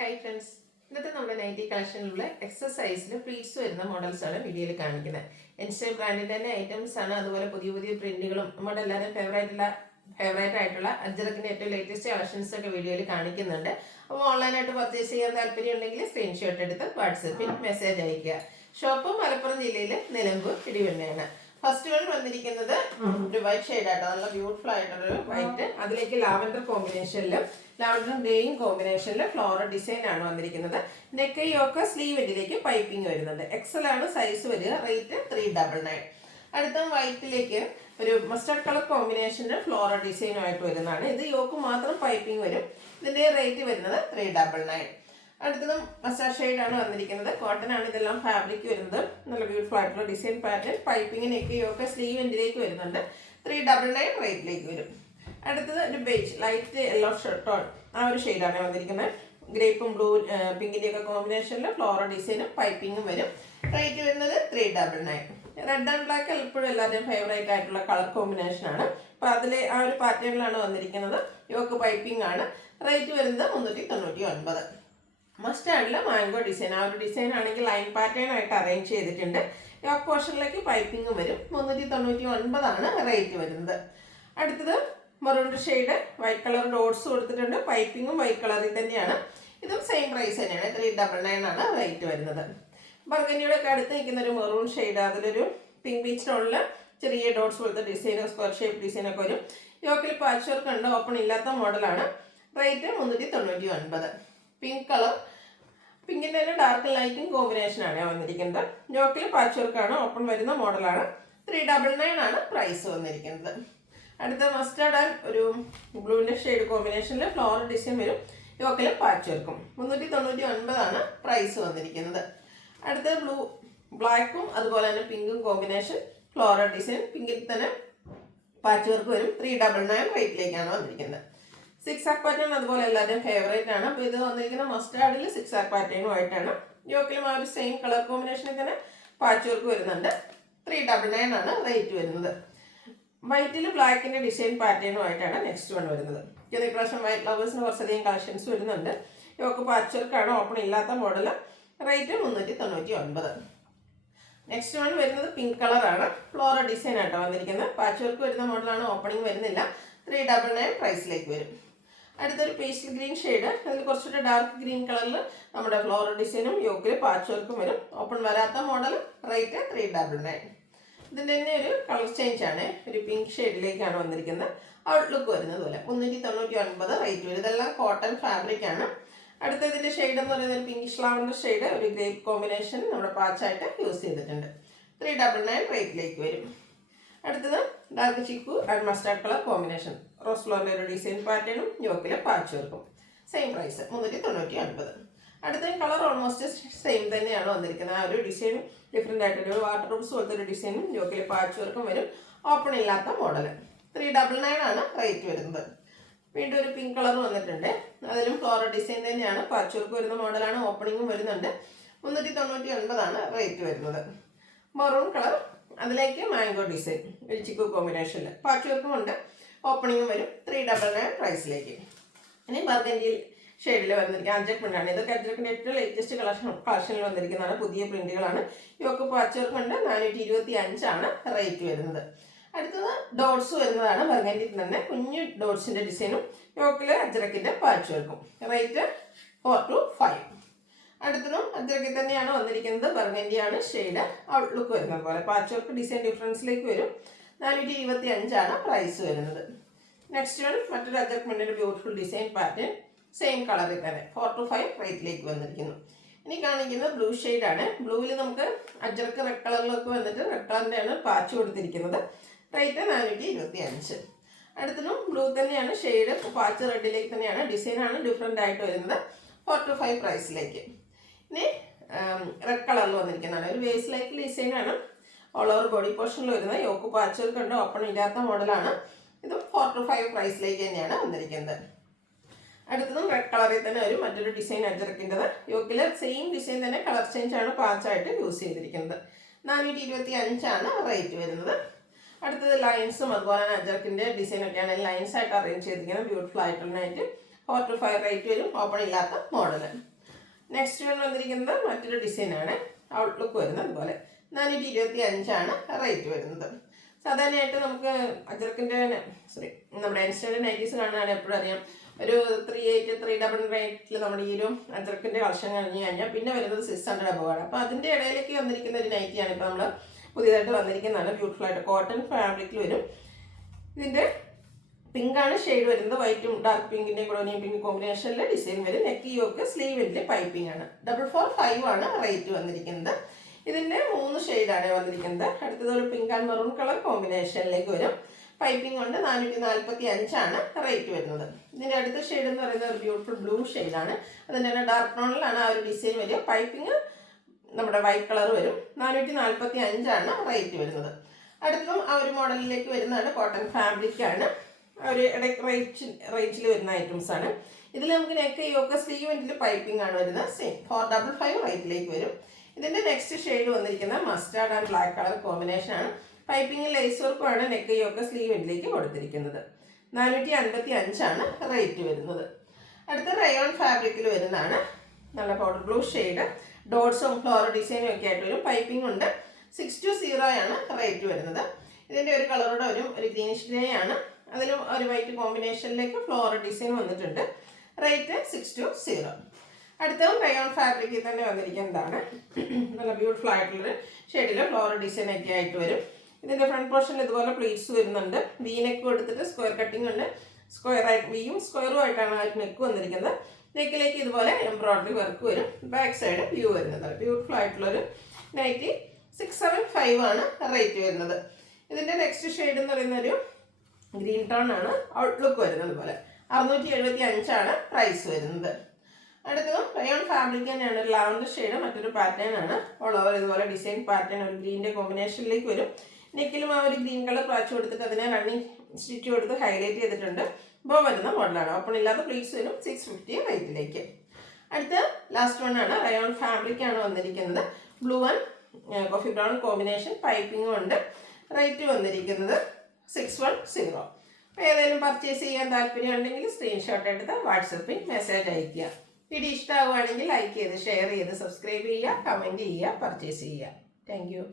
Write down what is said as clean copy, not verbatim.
Hi friends, ഇന്നത്തെ നമ്മുടെ nightie കളക്ഷനിലുള്ള എക്സസൈസിൽ pleats വരുന്ന മോഡൽസാണ് വീഡിയോയിൽ കാണിക്കുന്നത്. എൻസ്റ്റൈൽ ബ്രാൻഡിൻ്റെ തന്നെ ഐറ്റംസ് ആണ്. അതുപോലെ പുതിയ പുതിയ പ്രിന്റുകളും നമ്മുടെ എല്ലാവരും ഫേവറേറ്റ് ആയിട്ടുള്ള അജ്രക്കിൻ്റെ ഏറ്റവും ലേറ്റസ്റ്റ് കളക്ഷൻസ് ഒക്കെ വീഡിയോയിൽ കാണിക്കുന്നുണ്ട്. അപ്പോൾ ഓൺലൈനായിട്ട് പർച്ചേസ് ചെയ്യാൻ താല്പര്യം ഉണ്ടെങ്കിൽ സ്ക്രീൻഷോട്ട് എടുത്ത് വാട്സപ്പിൽ മെസ്സേജ് അയയ്ക്കുക. ഷോപ്പ് മലപ്പുറം ജില്ലയിൽ നിലമ്പൂർ ഇടിവണ്ണയാണ്. ഫസ്റ്റ് വൺ വന്നിരിക്കുന്നത് ഒരു വൈറ്റ് ഷെയ്ഡാട്ടോ, നല്ല ബ്യൂട്ടിഫുൾ ആയിട്ടുള്ളൊരു വൈറ്റ്, അതിലേക്ക് ലാവൻഡർ കോമ്പിനേഷനിലും ലാവൻഡർ ഗ്രീൻ കോമ്പിനേഷനിൽ ഫ്ലോറൽ ഡിസൈൻ ആണ് വന്നിരിക്കുന്നത്. നെക്ക് യോക്ക് സ്ലീവിലേക്ക് പൈപ്പിംഗ് വരുന്നുണ്ട്. എക്സൽ ആണ് സൈസ് വരിക. റേറ്റ് 399. അടുത്ത വൈറ്റിലേക്ക് ഒരു മസ്റ്റർഡ് കളർ കോമ്പിനേഷനിൽ ഫ്ലോറൽ ഡിസൈനുമായിട്ട് വരുന്നതാണ്. ഇത് യോക്ക് മാത്രം പൈപ്പിംഗ് വരും. ഇതിന്റെ റേറ്റ് വരുന്നത് 399. അടുത്തതും മസ്റ്റാർഡ് ഷെയ്ഡാണ് വന്നിരിക്കുന്നത്. കോട്ടൺ ആണ് ഇതെല്ലാം ഫാബ്രിക് വരുന്നത്. നല്ല ബ്യൂട്ടിഫുൾ ആയിട്ടുള്ള design pattern, piping neck sleeve എൻഡിലേക്ക് വരുന്നുണ്ട്. 399 റേറ്റിലേക്ക് വരും. അടുത്തത് ഒരു ബേജ് ലൈറ്റ് യെല്ലോ ടോൺ, ആ ഒരു ഷെയ്ഡാണ് വന്നിരിക്കുന്നത്. ഗ്രേപ്പും ബ്ലൂ പിങ്കിൻ്റെ ഒക്കെ കോമ്പിനേഷനിൽ ഫ്ലോറൽ ഡിസൈനും പൈപ്പിങ്ങും വരും. റേറ്റ് വരുന്നത് 399. റെഡ് ആൻഡ് ബ്ലാക്ക് എപ്പോഴും എല്ലാവരുടെയും ഫേവറേറ്റ് ആയിട്ടുള്ള കളർ കോമ്പിനേഷനാണ്. അപ്പോൾ അതിൽ ആ ഒരു പാറ്റേണിലാണ് വന്നിരിക്കുന്നത്. യോക്ക് പൈപ്പിംഗ് ആണ്. റേറ്റ് വരുന്നത് 399. മസ്റ്റാർഡിൽ മാംഗോ ഡിസൈൻ, ആ ഒരു ഡിസൈൻ ആണെങ്കിൽ ലൈൻ പാറ്റേൺ ആയിട്ട് അറേഞ്ച് ചെയ്തിട്ടുണ്ട്. യോക്ക് പോർഷനിലേക്ക് പൈപ്പിംഗ് വരും. 399 ആണ് റേറ്റ് വരുന്നത്. അടുത്തത് maroon shade, white colour dots കൊടുത്തിട്ടുണ്ട്. പൈപ്പിങ്ങും വൈറ്റ് കളറിൽ തന്നെയാണ്. ഇതും സെയിം പ്രൈസ് തന്നെയാണ്. 399 ആണ് റേറ്റ് വരുന്നത്. ബർഗനിയുടെ ഒക്കെ അടുത്ത് നിൽക്കുന്ന ഒരു മെറൂൺ ഷെയ്ഡ്, അതിലൊരു പിങ്ക് ബീച്ച് ടോണിൽ ചെറിയ ഡോട്ട്സ് പോലത്തെ ഡിസൈൻ, സ്ക്വയർ ഷേപ്പ് ഡിസൈനൊക്കെ വരും. യോക്കിൽ പാച്ച് വർക്ക് ഉണ്ട്. ഓപ്പൺ ഇല്ലാത്ത മോഡലാണ്. റേറ്റ് 399. പിങ്ക് കളർ, പിങ്കിൻ്റെ തന്നെ ഡാർക്ക് ലൈറ്റും കോമ്പിനേഷനാണ് വന്നിരിക്കുന്നത്. യോക്കിൽ പാച്ച് വർക്കാണ്. ഓപ്പൺ വരുന്ന മോഡലാണ്. 399 ആണ് പ്രൈസ് വന്നിരിക്കുന്നത്. അടുത്ത മസ്റ്റാർഡ് ആൻഡ് ഒരു ബ്ലൂവിൻ്റെ ഷെയ്ഡ് കോമ്പിനേഷനിൽ ഫ്ലോറൽ ഡിസൈൻ വരും. യോക്കിൽ പാച്ച് വർക്കും. 399 ആണ് പ്രൈസ് വന്നിരിക്കുന്നത്. അടുത്ത ബ്ലാക്കും അതുപോലെ തന്നെ പിങ്കും കോമ്പിനേഷൻ, ഫ്ലോറൽ ഡിസൈൻ, പിങ്കിൽ തന്നെ പാച്ച് വർക്ക് വരും. 399 റേറ്റിലേക്കാണ് വന്നിരിക്കുന്നത്. 6 ആക്ക് പാറ്റേൺ അതുപോലെ എല്ലാവരുടെയും ഫേവറേറ്റ് ആണ്. അപ്പോൾ ഇത് വന്നിരിക്കുന്ന മസ്റ്റാർഡിൽ 6 ആക്ക് പാറ്റേണുമായിട്ടാണ്. യോക്കിലും ആ ഒരു സെയിം കളർ കോമ്പിനേഷനിൽ തന്നെ പാച്ച് വർക്ക് വരുന്നുണ്ട്. 399 ആണ് റേറ്റ് വരുന്നത്. വൈറ്റിൽ ബ്ലാക്കിൻ്റെ ഡിസൈൻ പാറ്റേണുമായിട്ടാണ് നെക്സ്റ്റ് വൺ വരുന്നത്. ഇത് ഇപ്രാവശ്യം വൈറ്റ് ലവേഴ്സിന് കുറച്ചധികം കളക്ഷൻസ് വരുന്നുണ്ട്. യോക്ക് പാച്ച് വർക്കാണ്. ഓപ്പൺ ഇല്ലാത്ത മോഡൽ. റേറ്റ് 399. നെക്സ്റ്റ് വൺ വരുന്നത് പിങ്ക് കളറാണ്. ഫ്ലോറൽ ഡിസൈൻ ആയിട്ടോ വന്നിരിക്കുന്നത്. പാച്ച് വർക്ക് വരുന്ന മോഡലാണ്. ഓപ്പണിംഗ് വരുന്നില്ല. 399 പ്രൈസിലേക്ക് വരും. അടുത്തൊരു പേസ്റ്റൽ ഗ്രീൻ ഷെയ്ഡ്, അതിൽ കുറച്ചുകൂടെ ഡാർക്ക് ഗ്രീൻ കളറിൽ നമ്മുടെ ഫ്ലോറൽ ഡിസൈനും യോക്കിൽ പാച്ച് വർക്കും വരും. ഓപ്പൺ വരാത്ത മോഡൽ. റേറ്റ് 399. ഇതിൻ്റെ തന്നെ ഒരു കളർ ചേഞ്ച് ആണ്. ഒരു പിങ്ക് ഷെയ്ഡിലേക്കാണ് വന്നിരിക്കുന്നത്. ഔട്ട്ലുക്ക് വരുന്നത് പോലെ 399 റേറ്റ് വരും. ഇതെല്ലാം കോട്ടൺ ഫാബ്രിക് ആണ്. അടുത്ത ഇതിൻ്റെ ഷെയ്ഡ് എന്ന് പറയുന്നത് ഒരു പിങ്കിഷ് ലാവൻഡർ ഷെയ്ഡ്, ഒരു ഗ്രേപ്പ് കോമ്പിനേഷൻ നമ്മുടെ പാച്ചായിട്ട് യൂസ് ചെയ്തിട്ടുണ്ട്. 399 റേറ്റിലേക്ക് വരും. അടുത്തത് dark chikoo and mustard colour combination, rose ഫ്ലോറിൻ്റെ ഒരു ഡിസൈൻ പാറ്റേണും യോക്കിലെ പാച്ച് വർക്കും. Same price 399. അടുത്ത കളർ ഓൾമോസ്റ്റ് സെയിം തന്നെയാണ് വന്നിരിക്കുന്നത്. ആ ഒരു ഡിസൈൻ ഡിഫറെൻ്റ് ആയിട്ടൊരു വാട്ടർ റൂപ്സ് പോലത്തെ ഒരു ഡിസൈനും യോക്കിലെ പാച്ച് വർക്കും വരും. ഓപ്പൺ ഇല്ലാത്ത മോഡൽ. 399 ആണ് റേറ്റ് വരുന്നത്. വീണ്ടും ഒരു പിങ്ക് കളർ വന്നിട്ടുണ്ട്. അതിലും ഫ്ലോറൽ ഡിസൈൻ തന്നെയാണ്. പാച്ച് വർക്ക് വരുന്ന മോഡലാണ്. ഓപ്പണിങ്ങും വരുന്നുണ്ട്. 399 ആണ് റേറ്റ് വരുന്നത്. മെറൂൺ കളർ, അതിലേക്ക് മാംഗോ ഡിസൈൻ, ഒരു ചിക്കു കോമ്പിനേഷനിൽ പാച്ച് വർക്കും ഉണ്ട്. ഓപ്പണിങ്ങും വരും. 399 പ്രൈസിലേക്ക്. ഇനി ബർഗൻഡി ഷെയ്ഡിൽ വന്നിരിക്കുക അജ്രക് പ്രിൻ്റാണ്. ഇതൊക്കെ അജ്രക്കിൻ്റെ ഏറ്റവും ലേറ്റസ്റ്റ് കളക്ഷനിൽ വന്നിരിക്കുന്നതാണ്. പുതിയ പ്രിന്റുകളാണ്. യോക്ക് പാച്ച് വർക്ക് ഉണ്ട്. 425 ആണ് റേറ്റ് വരുന്നത്. അടുത്തത് ഡോട്ട്സ് വരുന്നതാണ്. ബർഗൻഡിയിൽ തന്നെ കുഞ്ഞു ഡോട്ട്സിൻ്റെ ഡിസൈനും യോക്കിൽ അജ്രക്കിൻ്റെ പാച്ച് വർക്കും. റേറ്റ് 425. അടുത്തതും അജ്രക്കിൽ തന്നെയാണ് വന്നിരിക്കുന്നത്. ബർഗൻഡിയാണ് ഷെയ്ഡ്. ഔട്ട്ലുക്ക് വരുന്നത് പോലെ പാച്ച് വർക്ക് ഡിസൈൻ ഡിഫറൻസിലേക്ക് വരും. 425 ആണ് പ്രൈസ് വരുന്നത്. നെക്സ്റ്റ് വൺ മറ്റൊരു അജ്രക് പ്രിന്റിൻ്റെ ബ്യൂട്ടിഫുൾ ഡിസൈൻ പാറ്റേൺ, സെയിം കളറിൽ തന്നെ 425 റേറ്റിലേക്ക് വന്നിരിക്കുന്നു. ഇനി കാണിക്കുന്നത് ബ്ലൂ ഷെയ്ഡാണ്. ബ്ലൂവിൽ നമുക്ക് അജ്രക്ക് റെഡ് കളറിലൊക്കെ വന്നിട്ട് റെഡ് കളറിൻ്റെയാണ് പാച്ച് കൊടുത്തിരിക്കുന്നത്. റേറ്റ് 425. അടുത്തതും ബ്ലൂ തന്നെയാണ് ഷെയ്ഡ്. പാച്ച് റെഡിലേക്ക് തന്നെയാണ്. ഡിസൈനാണ് ഡിഫറെൻ്റ് ആയിട്ട് വരുന്നത്. 425 പ്രൈസിലേക്ക്. ഇനി റെഡ് കളറിൽ വന്നിരിക്കുന്നതാണ്. ഒരു വേസ്റ്റ് ലൈക്ക് ഡിസൈനാണ്. ഓൾ ഓവർ ബോഡി പോർഷനിൽ വരുന്നത്. യോക്ക് പാച്ച് വർക്ക് ഉണ്ട്. ഓപ്പൺ ഇല്ലാത്ത മോഡലാണ്. ഇതും 425 പ്രൈസിലേക്ക് തന്നെയാണ് വന്നിരിക്കുന്നത്. അടുത്തതും റെഡ് കളറിൽ തന്നെ ഒരു മറ്റൊരു ഡിസൈൻ അജ്രക്കിൻ്റെത്. യോക്കിൽ സെയിം ഡിസൈൻ തന്നെ കളർ ചേഞ്ച് ആണ് പാച്ചായിട്ട് യൂസ് ചെയ്തിരിക്കുന്നത്. 425 ആണ് റേറ്റ് വരുന്നത്. അടുത്തത് ലൈൻസും അതുപോലെ തന്നെ അജ്രക്കിൻ്റെ ഡിസൈനൊക്കെയാണ് ലൈൻസ് ആയിട്ട് അറേഞ്ച് ചെയ്തിരിക്കുന്നത്. ബ്യൂട്ടിഫുൾ ആയിട്ടുള്ളതായിട്ട് 425 റേറ്റ് വരും. ഓപ്പൺ ഇല്ലാത്ത മോഡൽ. നെക്സ്റ്റ് വൺ വന്നിരിക്കുന്നത് മറ്റൊരു ഡിസൈനാണ്. ഔട്ട്ലുക്ക് വരുന്നത് അതുപോലെ 425 റേറ്റ് വരുന്നത്. സാധാരണയായിട്ട് നമുക്ക് അജ്രക്കിൻ്റെ നമ്മുടെ ഇൻസ്റ്റന്റ് നൈറ്റീസ് കാണുകയാണെങ്കിൽ എപ്പോഴും അറിയാം, ഒരു 38, 388 നമ്മുടെ ഈ ഒരു അജ്രക്കിൻ്റെ കളക്ഷൻ കഴിഞ്ഞ് കഴിഞ്ഞാൽ പിന്നെ വരുന്നത് 600 അബവാണ്. അപ്പോൾ അതിൻ്റെ ഇടയിലേക്ക് വന്നിരിക്കുന്ന ഒരു നൈറ്റിയാണ് ഇപ്പോൾ നമ്മൾ പുതിയതായിട്ട് വന്നിരിക്കുന്നതാണ്. ബ്യൂട്ടിഫുൾ ആയിട്ട് കോട്ടൺ ഫാബ്രിക്കിൽ വരും. ഇതിൻ്റെ പിങ്കാണ് ഷെയ്ഡ് വരുന്നത്. വൈറ്റും ഡാർക്ക് പിങ്കിൻ്റെ കൂടെ പിങ്ക് കോമ്പിനേഷനിൽ ഡിസൈൻ വരും. നെക്ക് യോക്ക് സ്ലീവിൻ്റെ പൈപ്പിംഗ് ആണ്. 445 റേറ്റ് വന്നിരിക്കുന്നത്. ഇതിൻ്റെ 3 ഷെയ്ഡാണ് വന്നിരിക്കുന്നത്. അടുത്തത് ഒരു പിങ്ക് ആൻഡ് മെറൂൺ കളർ കോമ്പിനേഷനിലേക്ക് വരും. പൈപ്പിംഗ് കൊണ്ട് 445 റേറ്റ് വരുന്നത്. ഇതിൻ്റെ അടുത്ത ഷെയ്ഡ് എന്ന് പറയുന്നത് ഒരു ബ്യൂട്ടിഫുൾ ബ്ലൂ ഷെയ്ഡാണ്. അതിൻ്റെ തന്നെ ഡാർക്ക് ബ്രൗണിലാണ് ആ ഒരു ഡിസൈൻ വരിക. പൈപ്പിംഗ് നമ്മുടെ വൈറ്റ് കളർ വരും. 445 റേറ്റ് വരുന്നത്. അടുത്തും ആ ഒരു മോഡലിലേക്ക് വരുന്നതാണ്. കോട്ടൺ ഫാബ്രിക്കാണ്. ഒരു റേഞ്ചിൽ വരുന്ന ഐറ്റംസ് ആണ്. ഇതിൽ നമുക്ക് നെക്ക് യോക്ക് സ്ലീവിൻ്റെ പൈപ്പിംഗ് ആണ് വരുന്നത്. സെയിം 455 റേറ്റിലേക്ക് വരും. ഇതിൻ്റെ നെക്സ്റ്റ് ഷെയ്ഡ് വന്നിരിക്കുന്നത് mustard and black colour combination ആണ്. പൈപ്പിംഗ് ലേസ് വർക്കുമാണ് നെക്ക് യോക്ക് സ്ലീവിലേക്ക് കൊടുത്തിരിക്കുന്നത്. 455 റേറ്റ് വരുന്നത്. അടുത്ത റയോൺ ഫാബ്രിക്കിൽ വരുന്നതാണ്. നല്ല പൗഡർ ബ്ലൂ ഷെയ്ഡ്, ഡോട്ട്സും ഫ്ലോർ ഡിസൈനും ഒക്കെ ആയിട്ട് വരും. പൈപ്പിംഗ് ഉണ്ട്. 620 റേറ്റ് വരുന്നത്. ഇതിൻ്റെ ഒരു കളറോടെ വരും, ഒരു ഗ്രീനിഷ് ഗ്രേ ആണ്. അതിലും ഒരു വൈറ്റ് കോമ്പിനേഷനിലേക്ക് ഫ്ലോർ ഡിസൈൻ വന്നിട്ടുണ്ട്. റേറ്റ് 620. അടുത്തതും റയോൺ ഫാബ്രിക്കിൽ തന്നെ വന്നിരിക്കുന്നതാണ്. നല്ല ബ്യൂട്ടിഫുൾ ആയിട്ടുള്ളൊരു ഷെയ്ഡിൽ ഫ്ലോർ ഡിസൈൻ ഒക്കെ ആയിട്ട് വരും. ഇതിൻ്റെ ഫ്രണ്ട് പോർഷനിൽ ഇതുപോലെ പ്ലീറ്റ്സ് വരുന്നുണ്ട്. വി നെക്ക് എടുത്തിട്ട് സ്ക്വയർ കട്ടിംഗ് ഉണ്ട്. വിയും സ്ക്വയറും ആയിട്ടാണ് ആ നെക്ക് വന്നിരിക്കുന്നത്. നെക്കിലേക്ക് ഇതുപോലെ എംബ്രോയിഡറി വർക്ക് വരും. ബാക്ക് സൈഡ് വ്യൂ വരുന്നത്. ബ്യൂട്ടിഫുൾ ആയിട്ടുള്ളൊരു നൈറ്റി. 675 റേറ്റ് വരുന്നത്. ഇതിൻ്റെ നെക്സ്റ്റ് ഷെയ്ഡ് എന്ന് പറയുന്നൊരു ഗ്രീൻ ടോൺ ആണ്. ഔട്ട്ലുക്ക് വരുന്നത് പോലെ 675 പ്രൈസ് വരുന്നത്. അടുത്തതും റയോൺ ഫാബ്രിക് തന്നെയാണ്. ഒരു ലാവൻഡർ ഷെയ്ഡ്, മറ്റൊരു പാറ്റേൺ ആണ്. ഓൾ ഓവർ ഇതുപോലെ ഡിസൈൻ പാറ്റേൺ ഒരു ഗ്രീൻ്റെ കോമ്പിനേഷനിലേക്ക് വരും. നെക്കിലും ആ ഒരു ഗ്രീൻ കളർ പാച്ച് കൊടുത്തിട്ട് അതിനെ റണ്ണിങ് സ്റ്റിച്ച് കൊടുത്ത് ഹൈലൈറ്റ് ചെയ്തിട്ടുണ്ട്. ബോ വരുന്ന മോഡലാണ്. ഓപ്പൺ ഇല്ലാത്ത പ്ലീറ്റ്സ് വരും. 650 റേറ്റിലേക്ക്. അടുത്ത ലാസ്റ്റ് വൺ ആണ്. റയോൺ ഫാബ്രിക് ആണ് വന്നിരിക്കുന്നത്. Blue and coffee brown combination. പൈപ്പിംഗും ഉണ്ട്. റേറ്റ് വന്നിരിക്കുന്നത് 610. അപ്പോൾ ഏതെങ്കിലും പർച്ചേസ് ചെയ്യാൻ താല്പര്യം ഉണ്ടെങ്കിൽ സ്ക്രീൻഷോട്ട് എടുത്ത് വാട്സപ്പിൽ മെസ്സേജ് അയയ്ക്കുക. വീഡിയോ ഇഷ്ടമാവുകയാണെങ്കിൽ ലൈക്ക് ചെയ്ത് ഷെയർ ചെയ്ത് സബ്സ്ക്രൈബ് ചെയ്യുക, കമൻറ്റ് ചെയ്യുക, പർച്ചേസ് ചെയ്യുക. Thank you.